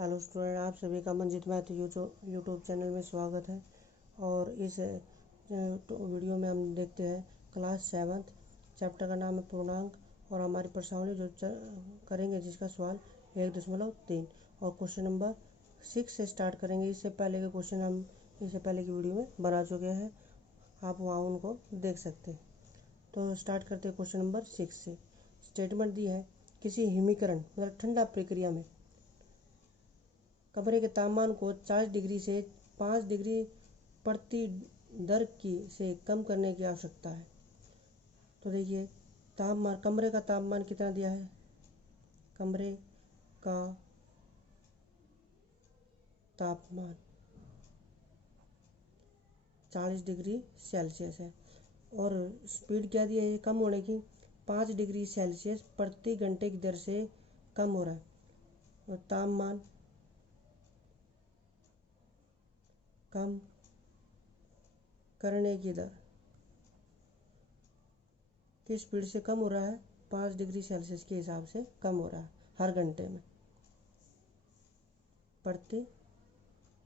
Hello student, आप सभी का मंजित मैथ यूट्यूब चैनल में स्वागत है। और इस वीडियो में हम देखते हैं क्लास 7 चैप्टर का नाम है पूर्णांक। और हमारी प्रश्नावली जो करेंगे जिसका सवाल 1.3 और क्वेश्चन नंबर 6 से स्टार्ट करेंगे। इससे पहले के क्वेश्चन हम इससे पहले की वीडियो में बना चुके हैं, आप वहाँ उनको देख सकते हैं। तो स्टार्ट करते हैं क्वेश्चन नंबर 6 से। स्टेटमेंट दी है, किसी हिमीकरण मतलब ठंडा प्रक्रिया में कमरे के तापमान को 40 डिग्री से 5 डिग्री प्रति दर की से कम करने की आवश्यकता है। तो देखिए तापमान, कमरे का तापमान कितना दिया है, कमरे का तापमान 40 डिग्री सेल्सियस है और स्पीड क्या दी है, ये कम होने की 5 डिग्री सेल्सियस प्रति घंटे की दर से कम हो रहा है। और तापमान कम करने की दर किस स्पीड से कम हो रहा है, 5 डिग्री सेल्सियस के हिसाब से कम हो रहा है हर घंटे में, प्रति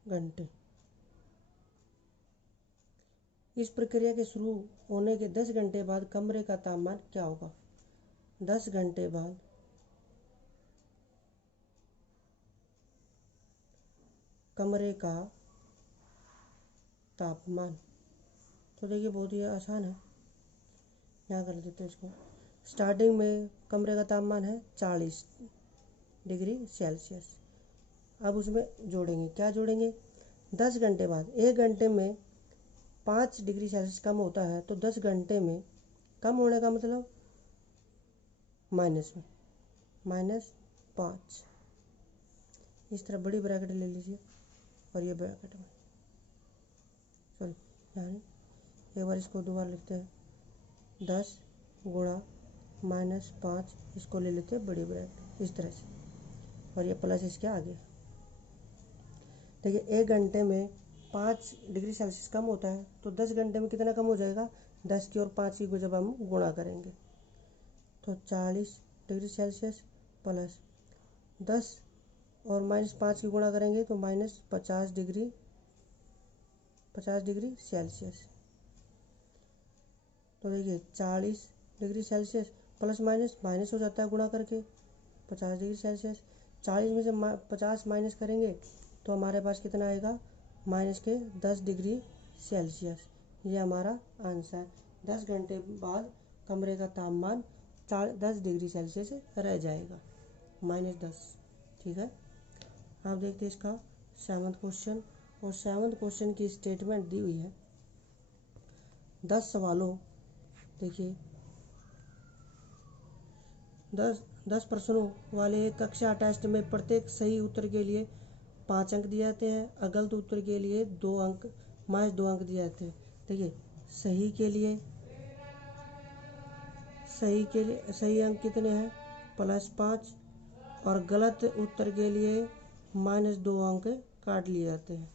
घंटे। इस प्रक्रिया के शुरू होने के 10 घंटे बाद कमरे का तापमान क्या होगा। 10 घंटे बाद कमरे का तापमान, तो देखिए बहुत ही आसान है, यहाँ कर देते हैं इसको। स्टार्टिंग में कमरे का तापमान है 40 डिग्री सेल्सियस। अब उसमें जोड़ेंगे, क्या जोड़ेंगे, 10 घंटे बाद, 1 घंटे में 5 डिग्री सेल्सियस कम होता है, तो 10 घंटे में कम होने का मतलब माइनस में -5। इस तरह बड़ी ब्रैकेट ले लीजिए और ये ब्रैकेट में, सॉरी यानी एक बार इसको दोबारा लिखते हैं, 10 गुणा -5, इसको ले लेते हैं बड़ी ब्रैकेट इस तरह से, और ये प्लस इसके आगे। देखिए 1 घंटे में 5 डिग्री सेल्सियस कम होता है, तो 10 घंटे में कितना कम हो जाएगा, 10 की और 5 की को जब हम गुणा करेंगे तो 40 डिग्री सेल्सियस प्लस 10 और -5 की गुणा करेंगे तो -50 डिग्री सेल्सियस। तो देखिए 40 डिग्री सेल्सियस प्लस माइनस हो जाता है गुणा करके 50 डिग्री सेल्सियस। 40 में से 50 माइनस करेंगे तो हमारे पास कितना आएगा, -10 डिग्री सेल्सियस। ये हमारा आंसर है। 10 घंटे बाद कमरे का तापमान 10 डिग्री सेल्सियस रह जाएगा, -10। ठीक है, आप देखते हैं इसका 7वां क्वेश्चन। और 7वां क्वेश्चन की स्टेटमेंट दी हुई है, 10 सवालों, देखिए 10 प्रश्नों वाले एक कक्षा टेस्ट में प्रत्येक सही उत्तर के लिए 5 अंक दिए जाते हैं, अगलत उत्तर के लिए 2 अंक -2 अंक दिए जाते हैं। देखिए सही के लिए सही अंक कितने हैं, +5, और गलत उत्तर के लिए -2 अंक काट लिए जाते हैं।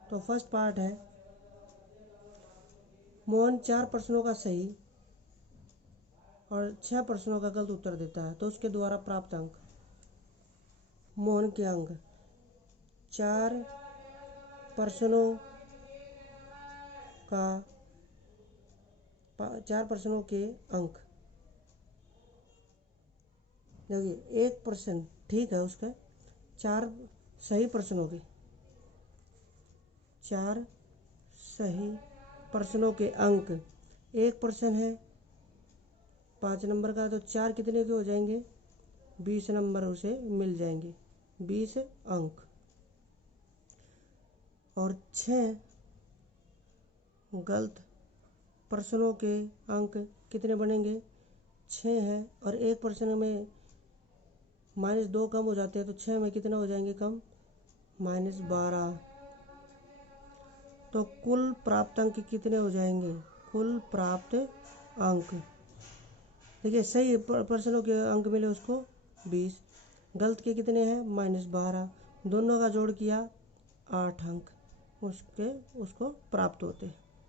तो फर्स्ट पार्ट है, मोहन 4 प्रश्नों का सही और 6 प्रश्नों का गलत उत्तर देता है, तो उसके द्वारा प्राप्त अंक। मोहन के अंक 4 प्रश्नों के अंक, देखिए एक प्रश्न ठीक है उसका, 4 सही प्रश्नों के 4 सही प्रश्नों के अंक, एक प्रश्न है 5 नंबर का, तो 4 कितने के हो जाएंगे, 20 नंबर उसे मिल जाएंगे, 20 अंक। और 6 गलत प्रश्नों के अंक कितने बनेंगे, 6 है, और एक प्रश्न में -2 कम हो जाते हैं, तो 6 में कितना हो जाएंगे कम, -12। तो कुल प्राप्त अंक कितने हो जाएंगे, कुल प्राप्त अंक, देखिए सही प्रश्नों के अंक मिले उसको 20, गलत के कितने हैं -12, दोनों का जोड़ किया 8 अंक उसको प्राप्त होते।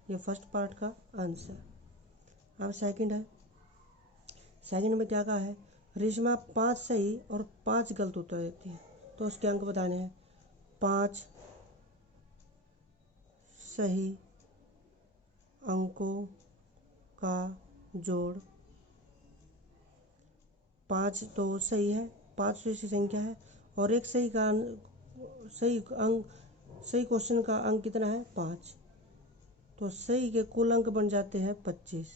ये फर्स्ट पार्ट का आंसर। अब सेकंड है, सेकंड में क्या कहा है, रेशमा 5 सही और 5 गलत उत्तर देती है, तो उसके अंक बताने हैं। 5 सही अंकों का जोड़। 5 तो सही है, 5 सही संख्या है, और एक सही का सही अंक, सही क्वेश्चन का अंक कितना है? 5। तो सही के कुल अंक बन जाते हैं 25,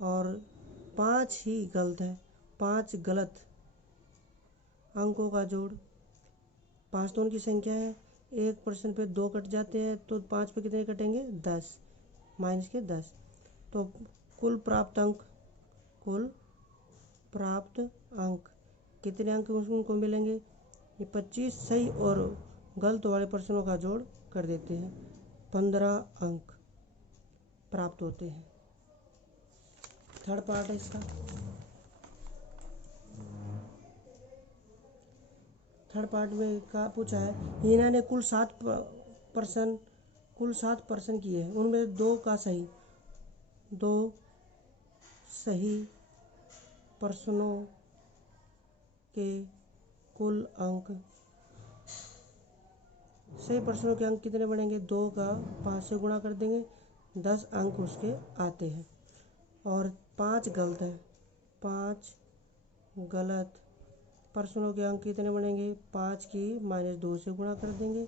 और 5 ही गलत है। 5 गलत अंकों का जोड़। 5 तो उनकी संख्या है, एक प्रश्न पे 2 कट जाते हैं, तो 5 पे कितने कटेंगे? 10, माइनस के 10। तो कुल प्राप्त अंक कितने अंक उनको मिलेंगे? ये 25 सही और गलत वाले प्रश्नों का जोड़ कर देते हैं, 15 अंक प्राप्त होते हैं। थर्ड पार्ट है इसका। थर्ड पार्ट में क्या पूछा है? हीना ने कुल 7 प्रश्न किए हैं, उनमें 2 सही प्रश्नों के कुल अंक। सही प्रश्नों के अंक कितने बनेंगे? 2 का 5 से गुणा कर देंगे, 10 अंक उसके आते हैं। और 5 गलत है, 5 गलत प्रश्नों के अंक कितने बनेंगे? 5 की -2 से गुणा कर देंगे,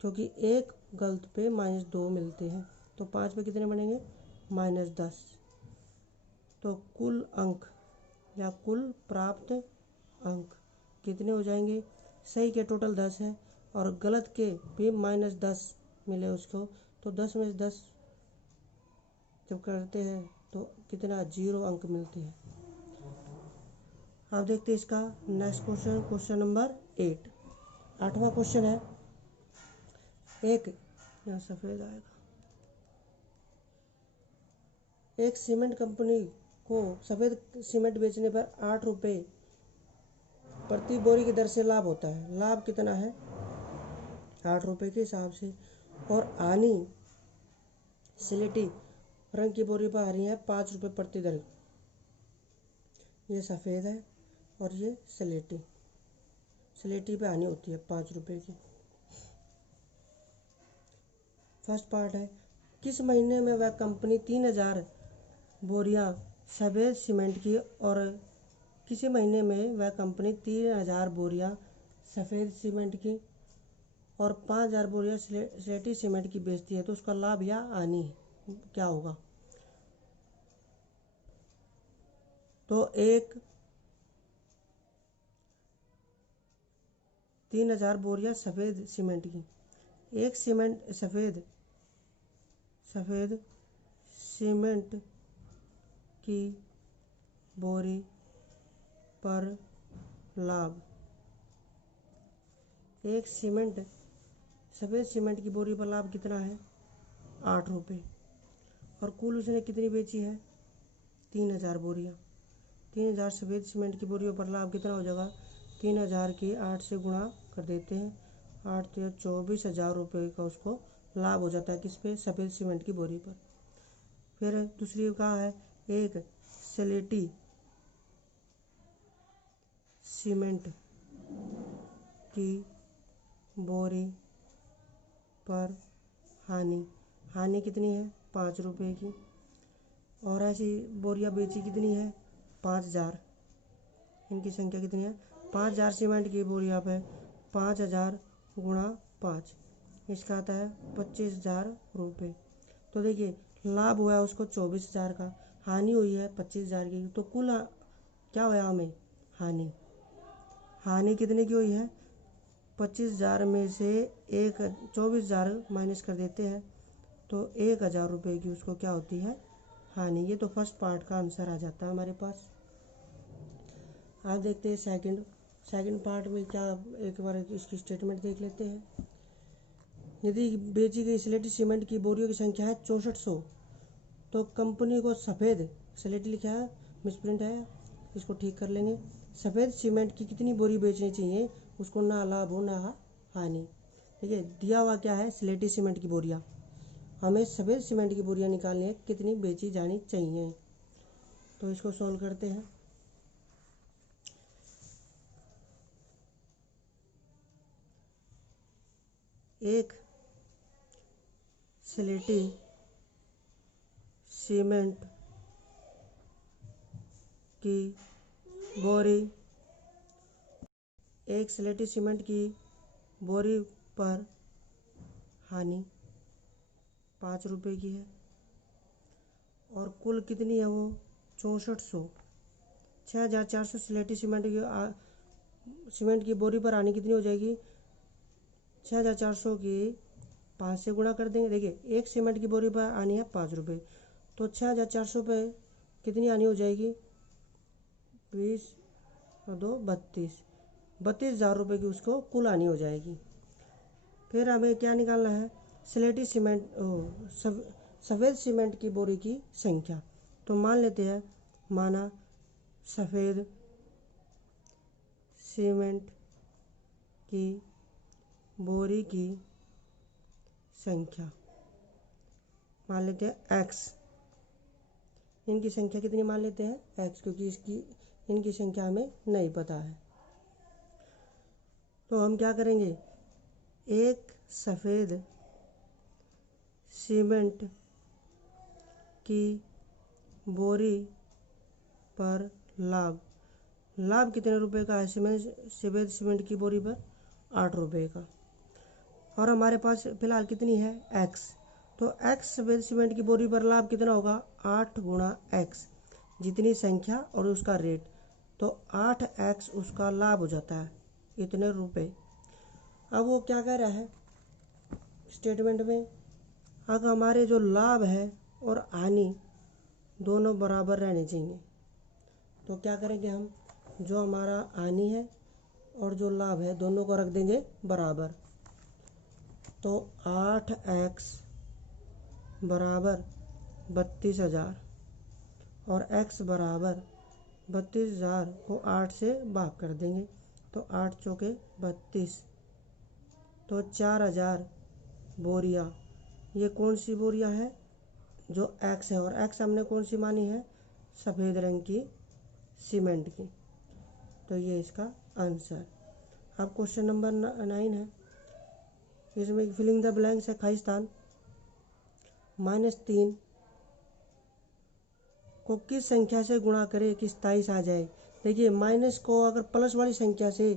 क्योंकि एक गलत पे -2 मिलते हैं, तो 5 पे कितने बनेंगे? -10। तो कुल अंक या कुल प्राप्त अंक कितने हो जाएंगे? सही के टोटल 10 है, और गलत के भी -10 मिले उसको, तो 10 में से 10 जब करते हैं तो कितना? 0 अंक मिलते हैं। अब देखते हैं इसका नेक्स्ट क्वेश्चन, क्वेश्चन नंबर 8। 8वां क्वेश्चन है, एक यहाँ सफ़ेद आएगा। एक सीमेंट कंपनी को सफ़ेद सीमेंट बेचने पर 8 रुपये प्रति बोरी की दर से लाभ होता है। लाभ कितना है? 8 रुपये के हिसाब से। और हानि स्लेटी रंग की बोरी पर आ रही है 5 रुपये प्रति दर। ये सफ़ेद है और ये स्लेटी पे हानि होती है 5 रुपये की। फर्स्ट पार्ट है, किस महीने में वह कंपनी 3000 बोरियां सफ़ेद सीमेंट की और किसी महीने में वह कंपनी 3000 बोरियां सफ़ेद सीमेंट की और 5000 बोरियां स्लेटी सीमेंट की बेचती है, तो उसका लाभ या हानि क्या होगा? तो एक 3000 बोरियां सफ़ेद सीमेंट की, एक सफ़ेद सीमेंट की बोरी पर लाभ। एक सफ़ेद सीमेंट की बोरी पर लाभ कितना है? 8 रुपये। और कुल उसने कितनी बेची है? 3000 बोरियाँ। 3000 सफ़ेद सीमेंट की बोरियों पर लाभ कितना हो जाएगा? 3000 की 8 से गुणा कर देते हैं, 8 तो 24,000 रुपये का उसको लाभ हो जाता है। किस पे? सफ़ेद सीमेंट की बोरी पर। फिर दूसरी कहा है, एक स्लेटी सीमेंट की बोरी पर हानि कितनी है? 5 रुपये की। और ऐसी बोरियां बेची कितनी है? 5000। इनकी संख्या कितनी है? 5000 सीमेंट की बोरियां पे 5000 गुणा 5, इसका आता है 25,000 रुपये। तो देखिए लाभ हुआ है उसको 24,000 का, हानि हुई है 25,000 की, तो कुल क्या हुआ हमें? हानि कितने की हुई है? 25,000 में से 24,000 माइनस कर देते हैं, तो 1,000 रुपये की उसको क्या होती है? हानि। ये तो फर्स्ट पार्ट का आंसर आ जाता है हमारे पास। आप देखते हैं सेकंड पार्ट में क्या, एक बार इसकी स्टेटमेंट देख लेते हैं। यदि बेची गई स्लेटी सीमेंट की बोरियों की संख्या है 6400, तो कंपनी को सफ़ेद स्लेटी लिखा है, मिसप्रिंट है, इसको ठीक कर लेंगे। सफ़ेद सीमेंट की कितनी बोरी बेचनी चाहिए उसको, ना लाभ हो ना हानि। देखिए दिया हुआ क्या है? स्लेटी सीमेंट की बोरियाँ। हमें सफ़ेद सीमेंट की बोरियाँ निकालनी है, कितनी बेची जानी चाहिए। तो इसको सॉल्व करते हैं। एक स्लेटी सीमेंट की बोरी, एक स्लेटी सीमेंट की बोरी पर हानि 5 रुपये की है और कुल कितनी है वो 6400। 6400 स्लेटी सीमेंट की बोरी पर हानि कितनी हो जाएगी, 6400 की 5 से गुणा कर देंगे। देखिए एक सीमेंट की बोरी पर हानि है 5 रुपये, तो 6400 पे कितनी हानि हो जाएगी, 20 और 2 32,000 रुपये की उसको कुल हानि हो जाएगी। फिर हमें क्या निकालना है, स्लेटी सफ़ेद सीमेंट की बोरी की संख्या। तो मान लेते हैं, माना सफ़ेद सीमेंट की बोरी की संख्या मान लेते हैं x। इनकी संख्या कितनी मान लेते हैं x, क्योंकि इनकी संख्या हमें नहीं पता है। तो हम क्या करेंगे, एक सफ़ेद सीमेंट की बोरी पर लाभ कितने रुपए का है, सफ़ेद सीमेंट की बोरी पर 8 रुपये का। और हमारे पास फिलहाल कितनी है x, तो x सफ़ेद सीमेंट की बोरी पर लाभ कितना होगा, 8 गुणा x, जितनी संख्या और उसका रेट, तो 8x उसका लाभ हो जाता है, इतने रुपए। अब वो क्या कह रहा है स्टेटमेंट में, अगर हमारे जो लाभ है और हानि दोनों बराबर रहने चाहिए, तो क्या करेंगे हम, जो हमारा हानि है और जो लाभ है दोनों को रख देंगे बराबर। तो 8x बराबर 32,000 और x बराबर 32,000 को 8 से भाग कर देंगे, तो 8 चौके 32, तो 4,000 बोरियाँ। ये कौन सी बोरियाँ है, जो x है, और x हमने कौन सी मानी है, सफ़ेद रंग की सीमेंट की। तो ये इसका आंसर। अब क्वेश्चन नंबर 9 है, इसमें फिलिंग द ब्लैंक्स है, खाली स्थान। -3 को किस संख्या से गुणा करें कि 27 आ जाए। देखिए माइनस को अगर प्लस वाली संख्या से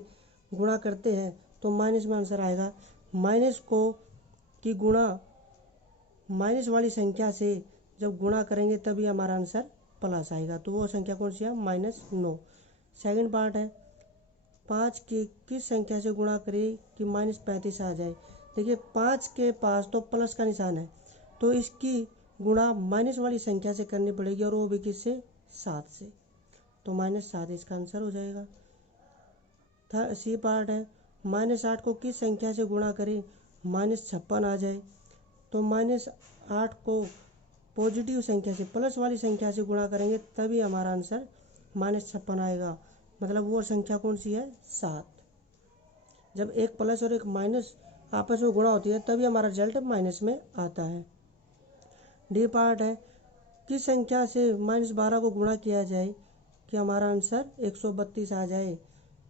गुणा करते हैं तो माइनस में आंसर आएगा। माइनस को की गुणा माइनस वाली संख्या से जब गुणा करेंगे तभी हमारा आंसर प्लस आएगा। तो वो संख्या कौन सी है, -9। सेकंड पार्ट है, 5 की किस संख्या से गुणा करें कि -35 आ जाए। देखिए 5 के पास तो प्लस का निशान है, तो इसकी गुणा माइनस वाली संख्या से करनी पड़ेगी, और वो भी किससे, 7 से, तो -7 इसका आंसर हो जाएगा। सी पार्ट है, -8 को किस संख्या से गुणा करें -56 आ जाए। तो -8 को पॉजिटिव संख्या से, प्लस वाली संख्या से गुणा करेंगे तभी हमारा आंसर -56 आएगा। मतलब वो संख्या कौन सी है, 7। जब एक प्लस और एक माइनस आपस में गुणा होती है तभी हमारा रिजल्ट माइनस में आता है। डी पार्ट है, किस संख्या से -12 को गुणा किया जाए कि हमारा आंसर 132 आ जाए।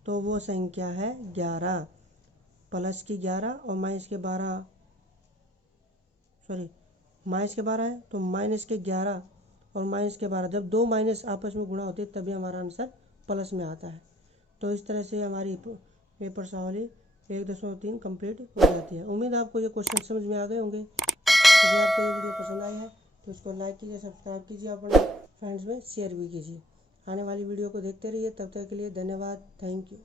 तो वो संख्या है 11। प्लस की 11 और माइनस के 12 है, तो माइनस के 11 और माइनस के 12, जब दो माइनस आपस में गुणा होते हैं तभी हमारा आंसर प्लस में आता है। तो इस तरह से हमारी पेपर सवाली 1.3 कंप्लीट हो जाती है। उम्मीद है आपको ये क्वेश्चन समझ में आ गए होंगे। यदि आपको ये वीडियो पसंद आई है तो इसको लाइक कीजिए, सब्सक्राइब कीजिए, अपने फ्रेंड्स में शेयर भी कीजिए। आने वाली वीडियो को देखते रहिए। तब तक के लिए धन्यवाद, थैंक यू।